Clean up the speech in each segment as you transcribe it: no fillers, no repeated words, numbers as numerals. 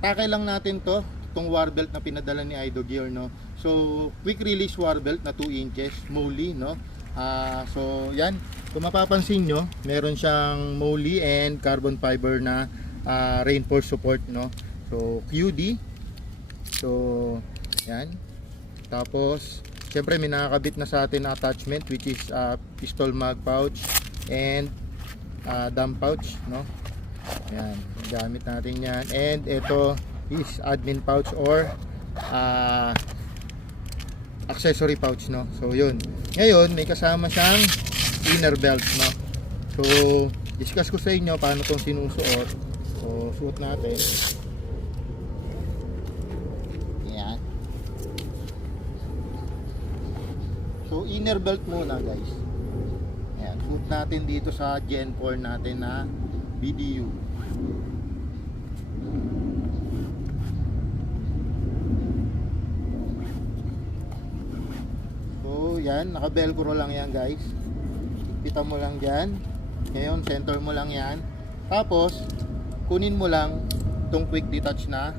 Takay lang natin itong war belt na pinadala ni Ido Gear, no. So quick release war belt na 2 inches Moly, no. So yan, kung mapapansin nyo, meron siyang Moly and carbon fiber na reinforced support, no. So QD. So yan. Tapos syempre may nakakabit na sa atin na attachment, which is pistol mag pouch and dump pouch, no. Yan, gamit natin yan. And ito is admin pouch or accessory pouch, no. So yun, ngayon may kasama siyang inner belt, no. So discuss ko sa inyo paano itong sinusuot. So suot natin. Yan. So inner belt muna, guys. Yan, suot natin dito sa Gen 4 natin na BDU. So yan, naka velcro lang yan, guys. Ipitan mo lang dyan. Ngayon center mo lang yan. Tapos kunin mo lang itong quick detach na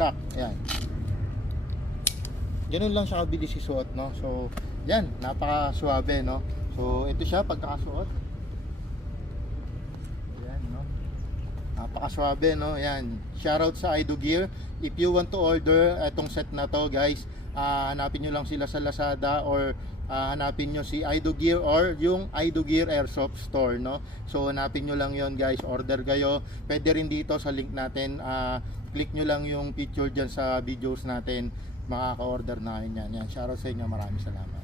lock. Yan, ganun lang siya kabilis isuot, no. So yan, napaka suabe, no. So ito siya pagkakasuot. Napakaswabe, no. Yan, shoutout sa Ido Gear. If you want to order itong set na to, guys, hanapin nyo lang sila sa Lazada or hanapin nyo si Ido Gear or yung Ido Gear Airsoft Store, no. So hanapin nyo lang yon, guys, order kayo. Pwede rin dito sa link natin, click nyo lang yung picture dyan sa videos natin, makaka-order na kayo yan. Yan, shoutout sa inyo, maraming salamat.